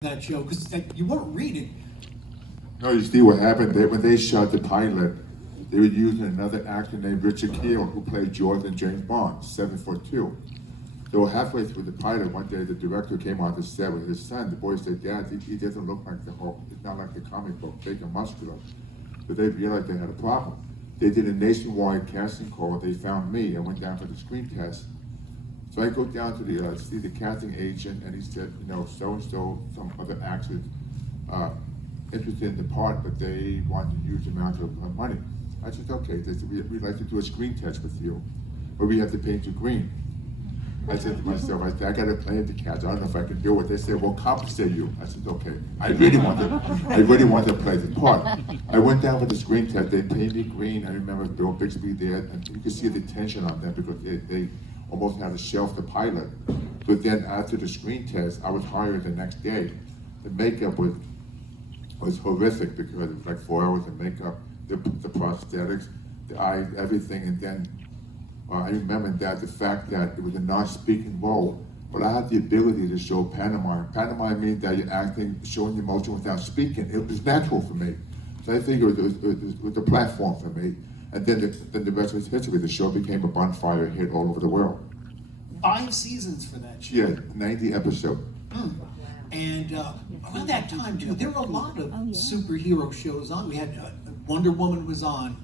that show? Because you weren't reading. No, you see what happened? When they shot the pilot, they were using another actor named Richard Keel, who played George in James Bond, 7'2". So halfway through the pilot, one day the director came on the set with his son. The boy said, "Dad, he doesn't look like the Hulk. It's not like the comic book, big and muscular." So they realized they had a problem. They did a nationwide casting call. They found me. I went down for the screen test. So I go down to the see the casting agent, and he said, so-and-so, some other actors interested in the part, but they want a huge amount of money. I said, okay. They said, we'd like to do a screen test with you, but we have to paint you green. I said to myself, I got to play the cast. I don't know if I can do it. They said, we'll compensate you. I said, okay. I really wanted to play the part. I went down for the screen test. They painted me green. I remember Bill Bixby there, and you could see the tension on them because they almost had to shelf the pilot. But then after the screen test, I was hired the next day. The makeup was horrific because it was like 4 hours of makeup, the prosthetics, the eyes, everything, and then I remember that the fact that it was a non-speaking role, but I had the ability to show pantomime. Pantomime means that you're acting, showing emotion without speaking. It was natural for me. So I think it was a platform for me. And then the rest was history. The show became a bonfire hit all over the world. 5 seasons for that show. Yeah, 90 episodes. And around that time, too, there were a lot of superhero shows on. We had Wonder Woman was on,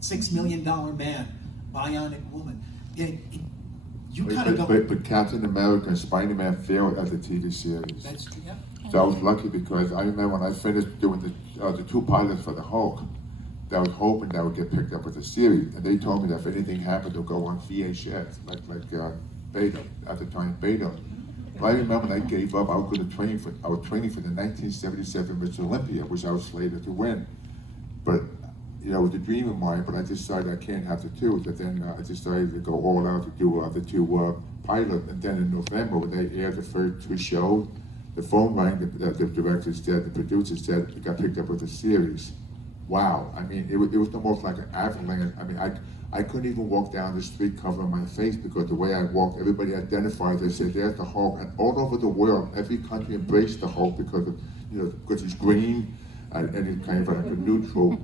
$6 Million Man, Bionic Woman. You kind of go... But Captain America and Spider-Man failed as a TV series. That's true, yeah. So I was lucky because I remember when I finished doing the 2 pilots for the Hulk, that I was hoping that would get picked up with a series. And they told me that if anything happened, they'll go on VHS, like Beta, at the time Beta. But I remember when I gave up, I was training for the 1977 Mr. Olympia, which I was slated to win. But it was a dream of mine, but I decided I can't have the 2. So then I decided to go all out to do the 2 pilots. And then in November, when they aired the first 2 shows, the phone rang, the director said, the producer said, it got picked up with a series. Wow, I mean, it was almost like an avalanche. I mean, I couldn't even walk down the street covering my face because the way I walked, everybody identified. They said, "There's the Hulk," and all over the world, every country embraced the Hulk because because he's green and it's kind of like a neutral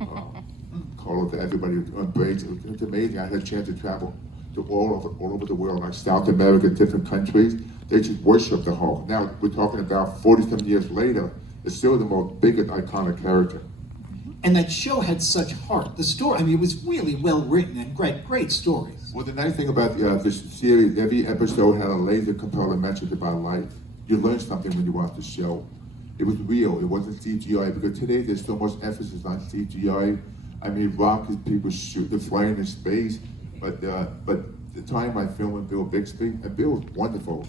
color that everybody embraced. It's amazing. I had a chance to travel to all over the world, like South America, different countries. They just worship the Hulk. Now we're talking about 40-some years later. It's still the most biggest iconic character. And that show had such heart. The story, I mean, it was really well written and great stories. Well, the nice thing about this series, every episode had a laser compelling message about life. You learned something when you watched the show. It was real. It wasn't CGI, because today there's so much emphasis on CGI. I mean, rockets, people they're flying in space. But the time I filmed with Bill Bixby, and Bill was wonderful,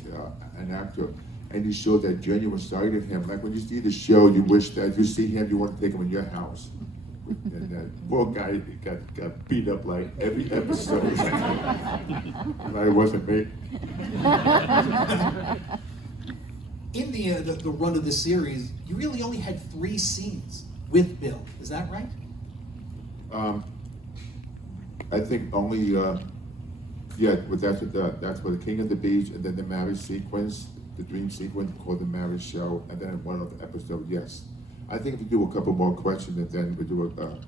an actor. And he showed that genuine side of him. Like when you see the show, you wish that if you see him, you want to take him in your house. And that poor guy got beat up like every episode. And it wasn't me. In the run of the series, you really only had 3 scenes with Bill. Is that right? I think only, but that's for the King of the Beach, and then the marriage sequence. The dream sequence called the marriage show, and then one other episode, yes. I think if we do a couple more questions, and then we do a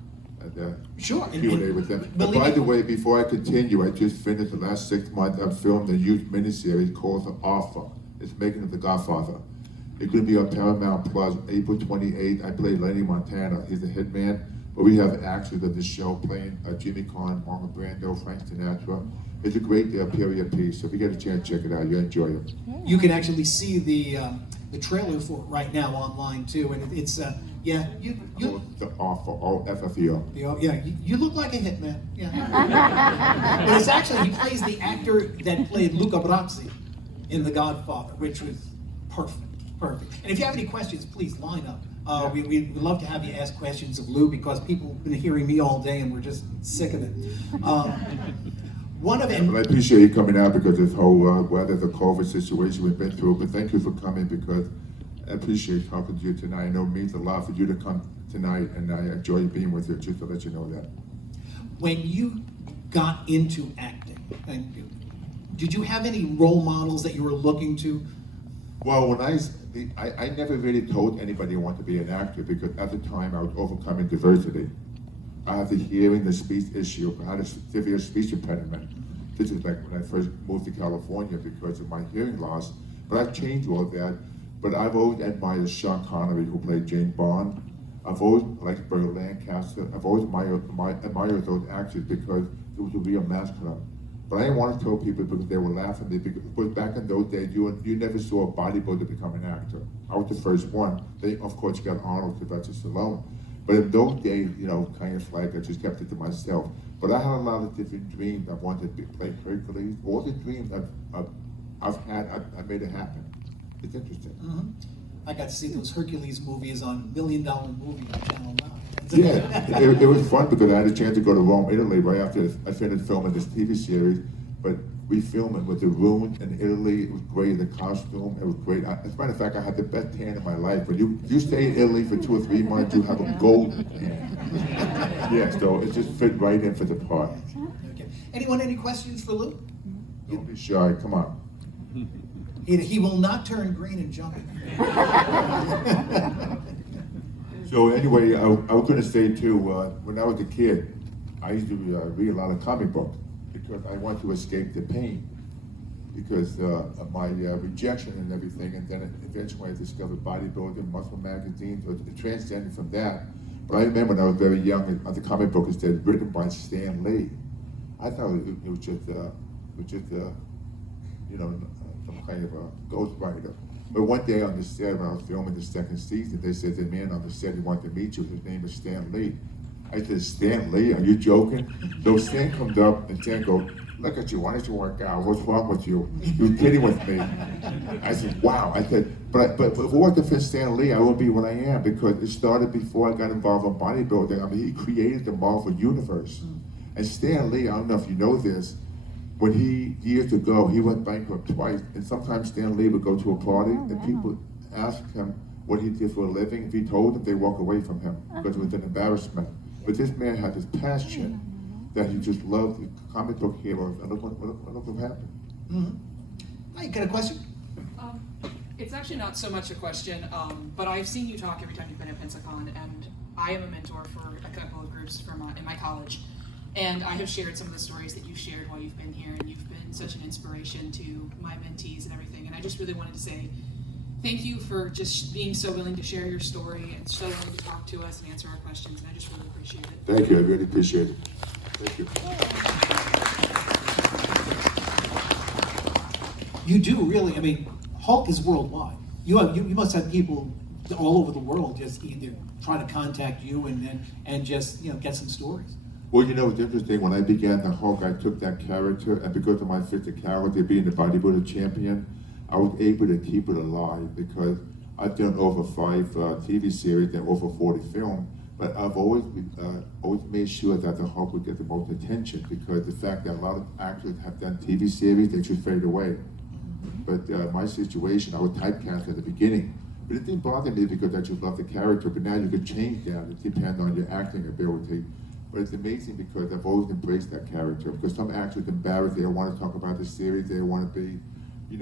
sure. Q&A with them. But by the way, before I continue, I just finished the last 6 months. I've filmed a huge miniseries called The Offer. It's making of The Godfather. It's going to be on Paramount Plus, April 28th. I play Lenny Montana. He's the hitman. But we have actors of the show playing Jimmy Conn, Marlon Brando, Frank Sinatra. It's a great period piece. So if you get a chance, check it out. You'll enjoy it. You can actually see the trailer for it right now online too, and it's The Offer, O-F-F-E-R. Yeah, you look like a hitman. Yeah. But it's actually, he plays the actor that played Luca Brasi in The Godfather, which was perfect. And if you have any questions, please line up. We'd love to have you ask questions of Lou, because people have been hearing me all day and we're just sick of it. But I appreciate you coming out, because this whole weather, the COVID situation we've been through. But thank you for coming, because I appreciate talking to you tonight. I know it means a lot for you to come tonight, and I enjoy being with you, just to let you know that. When you got into acting, did you have any role models that you were looking to? Well, I never really told anybody I wanted to be an actor because at the time I was overcoming diversity. I had the hearing, the speech issue. I had a severe speech impediment. This is like when I first moved to California because of my hearing loss. But I've changed all that. But I've always admired Sean Connery, who played James Bond. I've always liked Burt Lancaster. I've always admired those actors because it was a real masculine. But I didn't want to tell people because they were laughing at me because back in those days, you never saw a bodybuilder become an actor. I was the first one. They, of course, got Arnold, Sylvester Stallone. But in those days, kind of like I just kept it to myself. But I had a lot of different dreams. I wanted to play Hercules. All the dreams I've had, I made it happen. It's interesting. Mm-hmm. I got to see those Hercules movies on $1 Million Movie on Channel 9. Yeah, it was fun because I had a chance to go to Rome, Italy right after I finished filming this TV series. But we filmed it with the ruins in Italy. It was great, the costume, it was great. As a matter of fact, I had the best tan in my life. When you stay in Italy for 2 or 3 months, you have a golden tan. Yeah, so it just fit right in for the part. Okay. Anyone, any questions for Lou? Don't be shy, come on. He will not turn green and jump. So anyway, I was going to say too, when I was a kid, I used to read a lot of comic books because I wanted to escape the pain because of my rejection and everything. And then eventually I discovered bodybuilding, muscle magazines, so it transcended from that. But I remember when I was very young, the comic book said written by Stan Lee. I thought it was just some kind of a ghostwriter. But one day on the set, when I was filming the second season, they said the man on the set, he wanted to meet you. His name is Stan Lee. I said, Stan Lee, are you joking? So Stan comes up and Stan goes, look at you, why don't you work out? What's wrong with you? He was kidding with me. I said, wow. I said, but if it wasn't for Stan Lee, I wouldn't be what I am because it started before I got involved in bodybuilding. I mean, he created the Marvel Universe. And Stan Lee, I don't know if you know this, when years ago, he went bankrupt twice, and sometimes Stan Lee would go to a party, and people asked him what he did for a living. If he told them, they walk away from him, because it was an embarrassment. But this man had this passion that he just loved the comic book heroes, and look what happened. Mm-hmm. Hey, got a question? It's actually not so much a question, but I've seen you talk every time you've been at Pensacon, and I am a mentor for a couple of groups in my college. And I have shared some of the stories that you've shared while you've been here, and you've been such an inspiration to my mentees and everything. And I just really wanted to say thank you for just being so willing to share your story and so willing to talk to us and answer our questions. And I just really appreciate it. Thank you, I really appreciate it. Thank you. You do really. I mean, Hulk is worldwide. You must have people all over the world just either trying to contact you and just get some stories. Well, it's interesting. When I began the Hulk, I took that character, and because of my physicality, being the bodybuilder champion, I was able to keep it alive because I've done over 5 TV series and over 40 films. But I've always made sure that the Hulk would get the most attention because the fact that a lot of actors have done TV series, they just fade away. But my situation, I was typecast at the beginning. But it didn't bother me because I just loved the character. But now you could change that. It depends on your acting ability. But it's amazing because I've always embraced that character. Because some actors are embarrassed, they don't want to talk about the series, they don't want to be,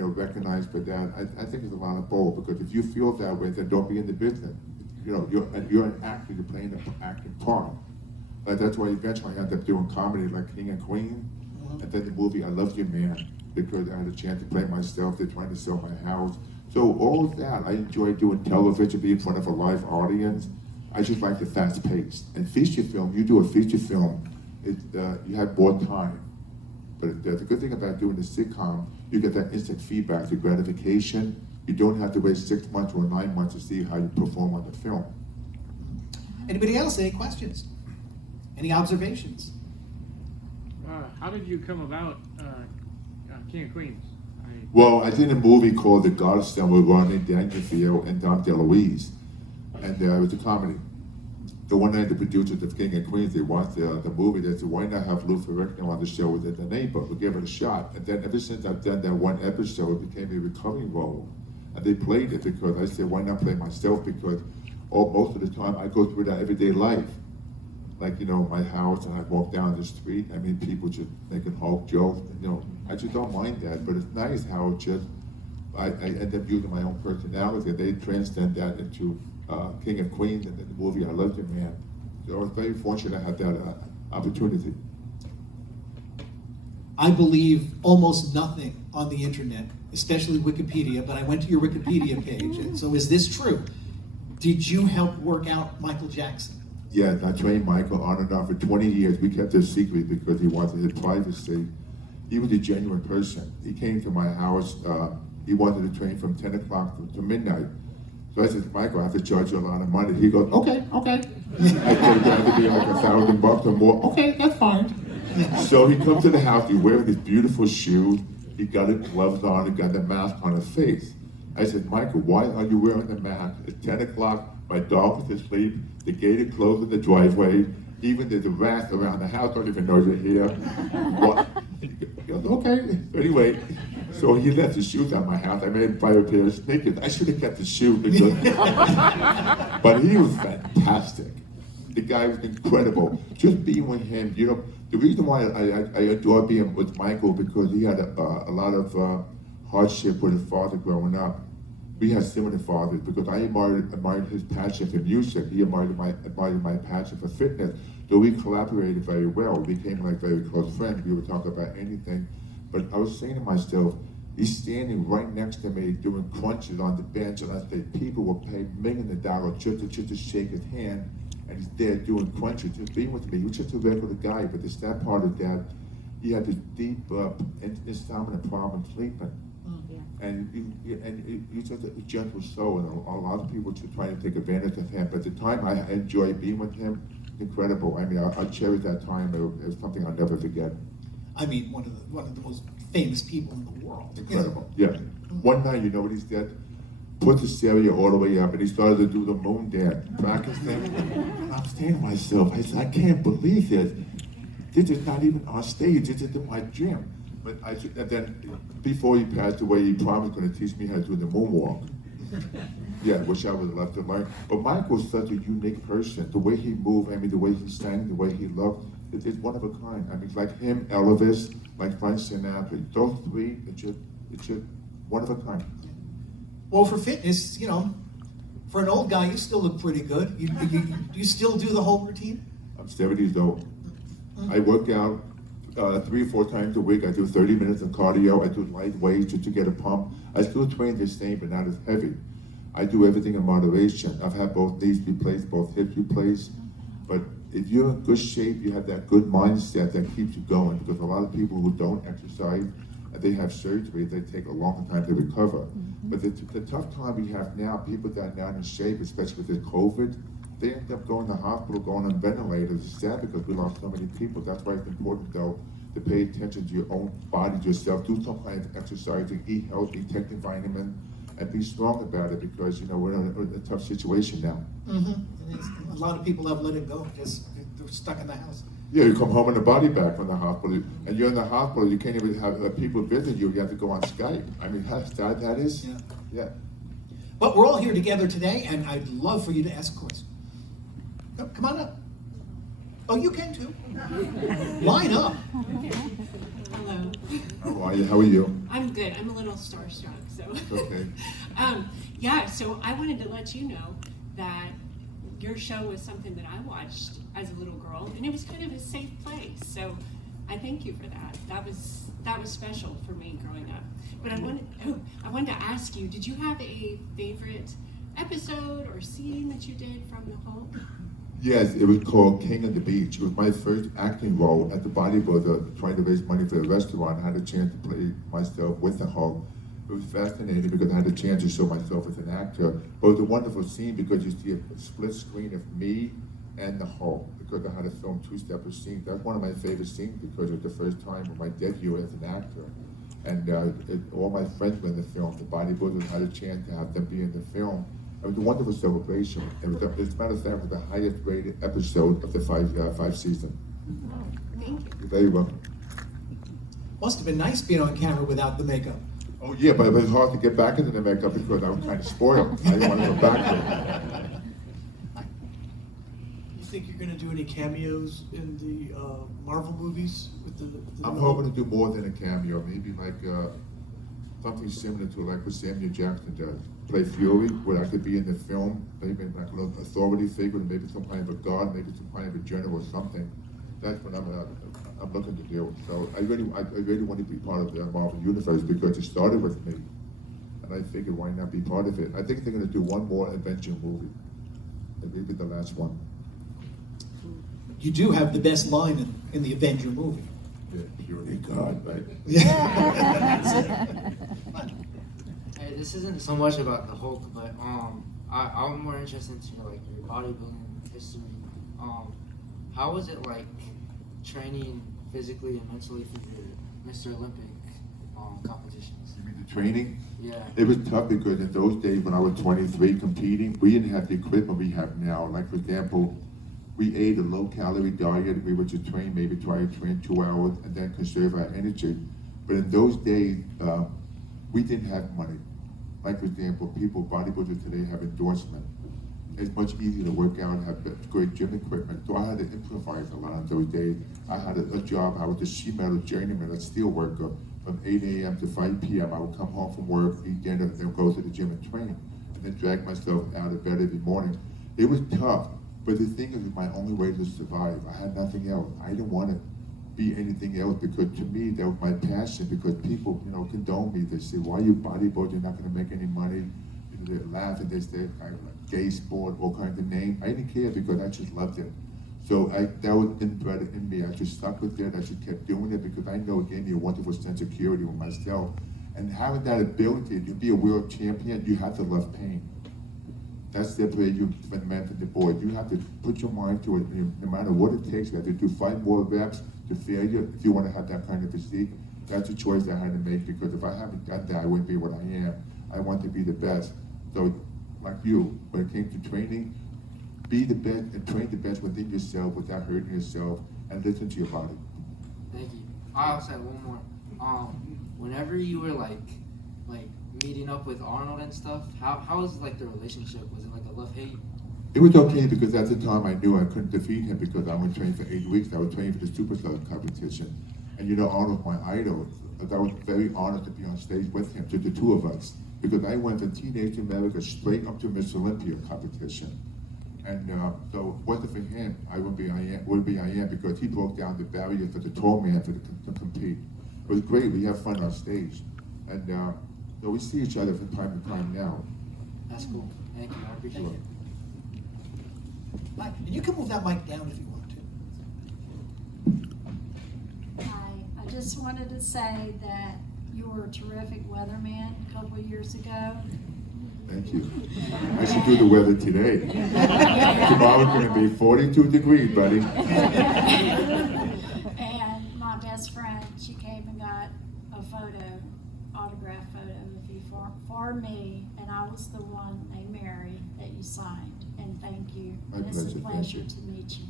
recognized for that. I think it's a lot of both because if you feel that way, then don't be in the business. You're an actor, you're playing an acting part. That's why eventually I ended up doing comedy like King and Queen, and then the movie I Love You Man because I had a chance to play myself. They're trying to sell my house. So all of that, I enjoy doing television, being in front of a live audience. I just like the fast pace. And feature film, you do a feature film, you have more time. But the good thing about doing a sitcom, you get that instant feedback, the gratification. You don't have to wait 6 months or 9 months to see how you perform on the film. Anybody else? Any questions? Any observations? How did you come about King of Queens? Well, I did a movie called The Godson with Rodney Dangerfield and Dom DeLuise. And it was a comedy. The one night the producers of King and Queens, they watched the movie, they said, why not have Lou Ferrigno on the show with the neighbor? We'll give it a shot. And then ever since I've done that one episode, it became a recurring role. And they played it because I said, why not play myself? Because most of the time I go through that everyday life. Like, my house, and I walk down the street, I mean, people just making Hulk jokes. I just don't mind that. But it's nice how it just, I ended up using my own personality. They transcend that into King of Queens and then the movie I Loved You Man. So I was very fortunate I had that opportunity. I believe almost nothing on the internet, especially Wikipedia, but I went to your Wikipedia page. And so is this true? Did you help work out Michael Jackson? Yeah, I trained Michael on and off for 20 years. We kept it secret because he wanted his privacy. He was a genuine person. He came to my house. He wanted to train from 10 o'clock to midnight. So I said, Michael, I have to charge you a lot of money. He goes, okay. I said, it'd have to be like $1,000 or more. Okay, that's fine. So he comes to the house, he's wearing this beautiful shoe, he got his gloves on, he got the mask on his face. I said, Michael, why are you wearing the mask? It's 10 o'clock, my dog is asleep, the gate is closed in the driveway, even there's a rat around the house, don't even know you're here. What? He goes, okay. Anyway, so he left his shoes at my house. I made him buy a pair of sneakers. I should have kept the shoe because, but he was fantastic. The guy was incredible. Just being with him, you know, the reason why I adore being with Michael because he had a lot of hardship with his father growing up. We had similar fathers because I admired his passion for music. He admired my passion for fitness. So we collaborated very well. We became like very close friends. We would talk about anything. But I was saying to myself, he's standing right next to me doing crunches on the bench, and I said, people will pay millions of dollars just to shake his hand, and he's there doing crunches, just being with me. He was just a regular guy, but the sad part of that, he had this deep insomnia problem sleeping. And he's just a gentle soul, and a lot of people just trying to take advantage of him. But the time I enjoyed being with him, incredible. I mean, I cherish that time. It was something I'll never forget. I mean, one of the most famous people in the world. Incredible. Yeah. One night, you know what he did? Put the stereo all the way up, and he started to do the moon dance, practicing. And I'm saying to myself, I said, I can't believe this. This is not even on stage. This is in my gym. But and then before he passed away, he promised going to teach me how to do the moonwalk. Yeah, which I would love to learn. But Michael was such a unique person. The way he moved, I mean, the way he sang, the way he loved, it's one of a kind. I mean, like him, Elvis, like Frank Sinatra, those three, it's just one of a kind. Well, for fitness, you know, for an old guy, you still look pretty good. You still do the whole routine? I'm 70 years old. I work out 3 or 4 times a week. I do 30 minutes of cardio. I do light weights just to get a pump. I still train the same, but not as heavy. I do everything in moderation. I've had both knees replaced, both hips replaced. But if you're in good shape, you have that good mindset that keeps you going. Because a lot of people who don't exercise, they have surgery, they take a long time to recover. But the tough time we have now, people that are not in shape, especially with the COVID, they end up going to the hospital, going on ventilators. It's sad because we lost so many people. That's why it's important, though, to pay attention to your own body, yourself. Do some kind of exercising, eat healthy, take the vitamin, and be strong about it because, you know, we're in a tough situation now. A lot of people have let it go. Just they're stuck in the house. Yeah, you come home and the body back from the hospital, and you're in the hospital, you can't even have people visit you. You have to go on Skype. I mean, how sad that is. Yeah. But we're all here together today, and I'd love for you to ask a question. Come on up. Oh, you can too. Line up. Hello. How are you? How are you? I'm good. I'm a little starstruck, so. Okay. Yeah, so I wanted to let you know that your show was something that I watched as a little girl, and it was kind of a safe place. So I thank you for that. That was special for me growing up. But I wanted to ask you, did you have a favorite episode or scene that you did from the Hulk? Yes, it was called King of the Beach. It was my first acting role at the Bodybuilder, trying to raise money for the restaurant. I had a chance to play myself with the Hulk. It was fascinating because I had a chance to show myself as an actor. But it was a wonderful scene because you see a split screen of me and the Hulk because I had to film 2 separate scenes. That's one of my favorite scenes because it was the first time of my debut as an actor. And all my friends were in the film. The Bodybuilders had a chance to have them be in the film. It was a wonderful celebration. It was, as a matter of fact, it was the highest rated episode of the 5 season. Thank you. You're very welcome. Must have been nice being on camera without the makeup. Oh yeah, but it was hard to get back into the makeup because I was kind of spoiled. I didn't want to go back there. You think you're going to do any cameos in the Marvel movies with the I'm hoping to do more than a cameo. Maybe like something similar to like what Samuel Jackson does. Play Fury, where I could be in the film, maybe like an authority figure, maybe some kind of a god, maybe some kind of a general or something. That's what I'm looking to do. So I really want to be part of the Marvel Universe because it started with me. And I figured why not be part of it. I think they're going to do one more Avenger movie. And maybe the last one. You do have the best line in the Avenger movie. Yeah, purely God, right? Hey, this isn't so much about the Hulk, but I'm more interested in like your bodybuilding history. How was it like training physically and mentally for your Mr. Olympic competitions? You mean the training? Yeah. It was tough because in those days when I was 23 competing, we didn't have the equipment we have now. Like for example, we ate a low-calorie diet. We would just train, maybe try to train 2 hours and then conserve our energy. But in those days, we didn't have money. Like for example, bodybuilders today have endorsement. It's much easier to work out and have good gym equipment. So I had to improvise a lot in those days. I had a job. I was a sheet metal journeyman, a steel worker. From 8 a.m. to 5 p.m. I would come home from work, eat dinner, and then go to the gym and train. And then drag myself out of bed every morning. It was tough. But the thing is, it was my only way to survive. I had nothing else. I didn't want to be anything else because to me, that was my passion because people, condone me. They say, why are you bodybuilding? You're not going to make any money. They laugh and they say, gay sport, all kinds of names. I didn't care because I just loved it. So that was inbred in me. I just stuck with it. I just kept doing it because I know it gave me a wonderful sense of security with myself. And having that ability to be a world champion, you have to love pain. That's the way you from the man to the boy. You have to put your mind to it, no matter what it takes. You have to do 5 more reps to failure if you want to have that kind of physique. That's a choice I had to make because if I haven't got that, I wouldn't be what I am. I want to be the best. So, like you, when it came to training, be the best and train the best within yourself without hurting yourself and listen to your body. Thank you. I also have one more. Whenever you were like meeting up with Arnold and stuff, how was like the relationship? Was it like a love-hate? It was okay because at the time I knew I couldn't defeat him because I was training for 8 weeks. I was training for the Superstar competition. And Arnold's my idol. I was very honored to be on stage with him, to the two of us. Because I went from Teenage America straight up to Miss Olympia competition. And so it wasn't for him, I wouldn't be I am because he broke down the barrier for the tall man to compete. It was great, we have fun on stage. And so we see each other from time to time now. That's cool. Thank you. I appreciate it. Mike, and you can move that mic down if you want to. Hi, I just wanted to say that you were a terrific weatherman a couple of years ago. Thank you. I should do the weather today. Tomorrow's going to be 42 degrees, buddy. And my best friend, she came and got a autograph photo of you for me, and I was the one named Mary that you signed. And thank you. My It's a pleasure, thank pleasure you. to meet you.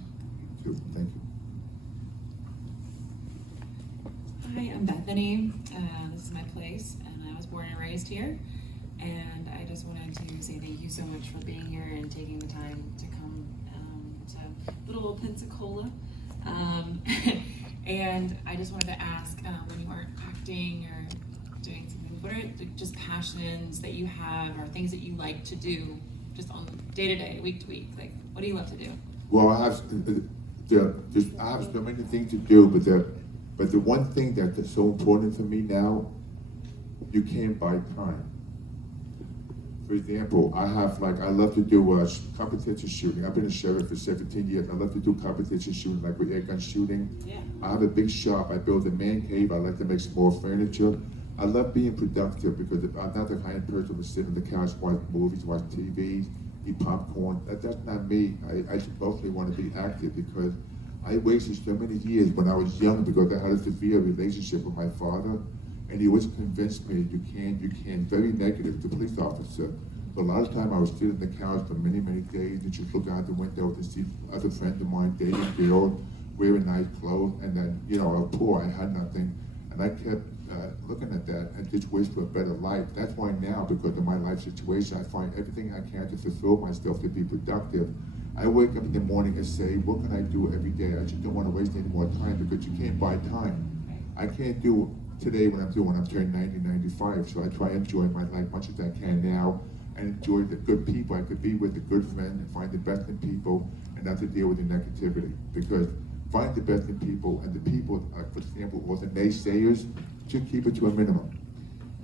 Thank you. Hi, I'm Bethany. This is my place, and I was born and raised here. And I just wanted to say thank you so much for being here and taking the time to come to little old Pensacola. And I just wanted to ask, when you aren't acting or doing something, what are just passions that you have or things that you like to do just on day to day, week to week? Like, what do you love to do? Well, I have so many things to do, but the one thing that's so important for me now, you can't buy time. For example, I love to do competition shooting. I've been a sheriff for 17 years. I love to do competition shooting, like with air gun shooting. Yeah. I have a big shop. I build a man cave. I like to make small furniture. I love being productive because I'm not the kind of person to sit on the couch, watch movies, watch TV, eat popcorn. That's not me. I mostly want to be active because I wasted so many years when I was young because I had a severe relationship with my father. And he always convinced me, you can't, very negative, the police officer. So a lot of time I was sitting on the couch for many, many days and just look out the window to see other friends of mine dating girls, wearing nice clothes, and then, I was poor, I had nothing. And I kept looking at that and just wished for a better life. That's why now, because of my life situation, I find everything I can to fulfill myself, to be productive. I wake up in the morning and say, what can I do every day? I just don't want to waste any more time because you can't buy time. I can't do today when I'm turning 90, 95, so I try to enjoy my life much as I can now and enjoy the good people I could be with, the good friends, and find the best in people and not to deal with the negativity. Because find the best in people, and the people, for example, or the naysayers, just keep it to a minimum.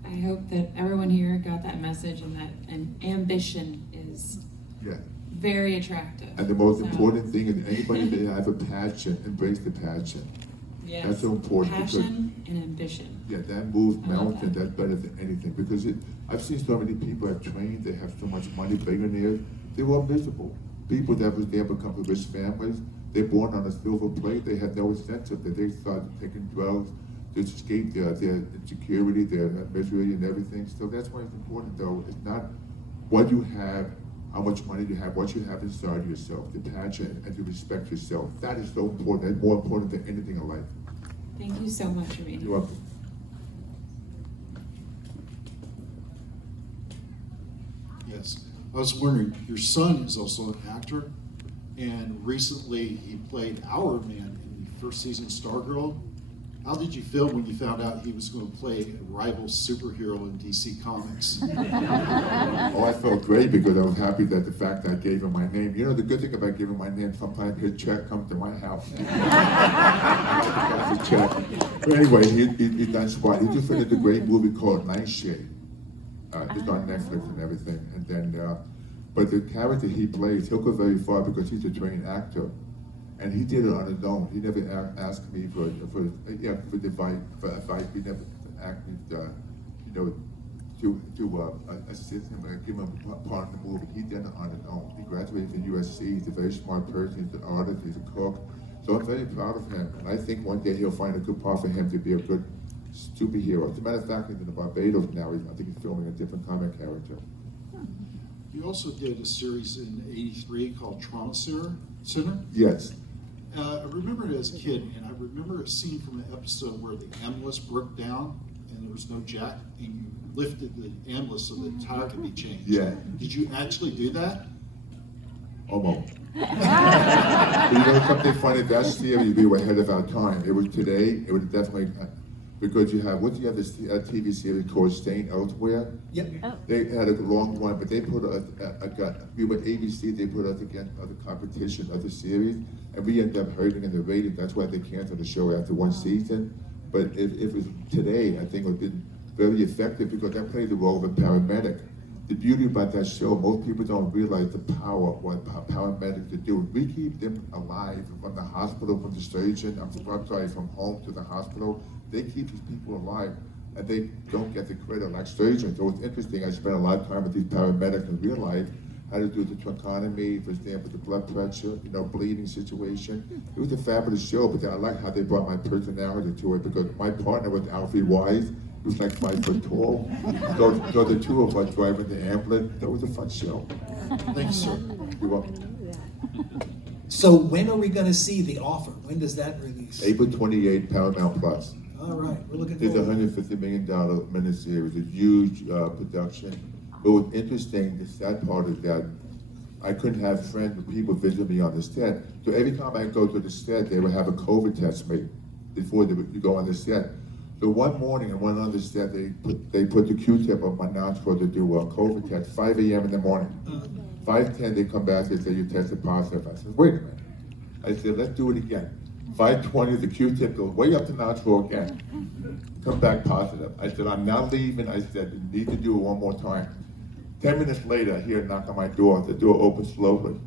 I hope that everyone here got that message and that ambition is Yeah. very attractive. And the most So, important thing is anybody that have a passion, embrace the passion. yes, That's so important. passion and ambition. Yeah, that moves I love mountains. that. That's better than anything. Because I've seen so many people have trained. They have so much money, billionaires. They were miserable. People that was there become rich families. They're born on a silver plate. They had no sense of it. They started taking drugs to escape their insecurity, their misery, and everything. So that's why it's important, though. It's not what you have, how much money you have, what you have inside of yourself, the passion, and to respect yourself. That is so important. It's more important than anything in life. Thank you so much, Irene. You're welcome. Yes, I was wondering, your son is also an actor, and recently he played Our Man in the first season of Stargirl. How did you feel when you found out he was going to play a rival superhero in DC Comics? Oh, I felt great because I was happy that the fact that I gave him my name. You know, the good thing about giving my name, sometimes his check comes to my house. That's a check. But anyway, he's done spot. He just finished a great movie called Nightshade. It's on Netflix and everything. And then, but the character he plays, he'll go very far because he's a trained actor. And he did it on his own. He never asked me for advice. He never asked me to assist him and give him a part in the movie. He did it on his own. He graduated from USC. He's a very smart person. He's an artist. He's a cook. So I'm very proud of him. And I think one day he'll find a good part for him to be a good superhero. As a matter of fact, he's in Barbados now. I think he's filming a different comic character. You also did a series in '83 called Trauma Center. Yes. I remember it as a kid, and I remember a scene from an episode where the ambulance broke down and there was no jack, and you lifted the ambulance so the tire could be changed. Yeah. Did you actually do that? Almost. But you know something funny? That series, we were ahead of our time. It was today, it was definitely, because you have, what's the other TV series called Staying Elsewhere? Yep. They had a long one, but they put we were ABC, they put us against other competition, other series, and we ended up hurting in the ratings. That's why they canceled the show after one season. But if it was today, I think it would have been very effective because I played the role of a paramedic. The beauty about that show, most people don't realize the power of what paramedics do. We keep them alive from the hospital, from the surgeon, I'm sorry, from home to the hospital. They keep these people alive, and they don't get the credit like surgeons. So it's interesting, I spent a lot of time with these paramedics and realized how to do the tracheotomy, for example, the blood pressure, bleeding situation. It was a fabulous show, but I like how they brought my personality to it because my partner was Alfie Wise. He was like 5 foot tall. So the two of us driving the ambulance, that was a fun show. Thanks, sir. You're welcome. So when are we going to see The Offer? When does that release? April 28, Paramount Plus. All right, we're looking It's a forward. $150 million miniseries, a huge production. But what's interesting, the sad part is that I couldn't have friends or people visit me on the set. So every time I go to the set, they would have a COVID test me before you go on the set. So one morning and one other set, they put the Q-tip on my nostril to do a COVID test, 5 a.m. in the morning. 5:10, they come back and say, you tested positive. I said, wait a minute. I said, let's do it again. 5:20, the Q-tip goes way up the nostril again. Come back positive. I said, I'm not leaving. I said, you need to do it one more time. 10 minutes later, I hear a knock on my door. The door opens slowly.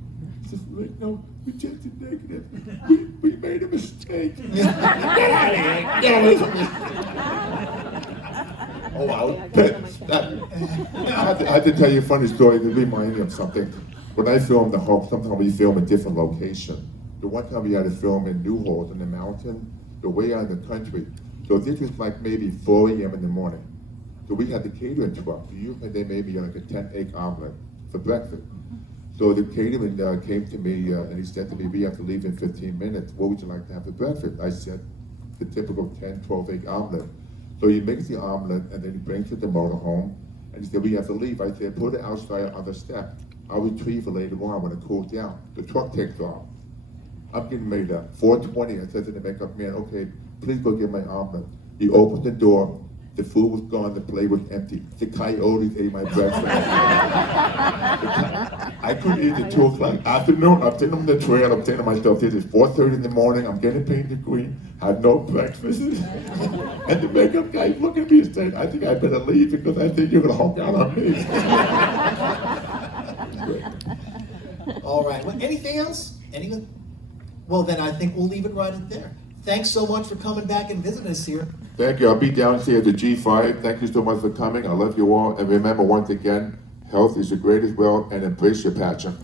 He says, no, we tested negative. We made a mistake. Get out of here. Get away from me. Oh, wow. I had to tell you a funny story to remind you of something. When I filmed The Hulk, sometimes we film in different locations. The one time we had to film in New Halls in the mountain, the way out in the country. So this was like maybe 4 a.m. in the morning. So we had the catering truck. Usually they made me like a 10-egg omelet for breakfast. So the catering came to me and he said to me, we have to leave in 15 minutes. What would you like to have for breakfast? I said, the typical 10, 12-egg omelet. So he makes the omelet and then he brings it to the motorhome. And he said, we have to leave. I said, put it outside on the step. I'll retrieve it later on when it cools down. The truck takes off. I'm getting ready to 4:20. I said to the makeup man, okay, please go get my omelet. He opened the door. The food was gone. The plate was empty. The coyotes ate my breakfast. I couldn't eat at 2 o'clock afternoon. I'm sitting on the trail. I'm saying to myself, this is 4:30 in the morning. I'm getting painted green. Had no breakfast. And the makeup guy looking at me and saying, I think I better leave because I think you're going to honk out on me. All right. Well, anything else? Anyone? Well, then I think we'll leave it right at there. Thanks so much for coming back and visiting us here. Thank you. I'll be downstairs at G5. Thank you so much for coming. I love you all. And remember, once again, health is the greatest wealth, and embrace your passion.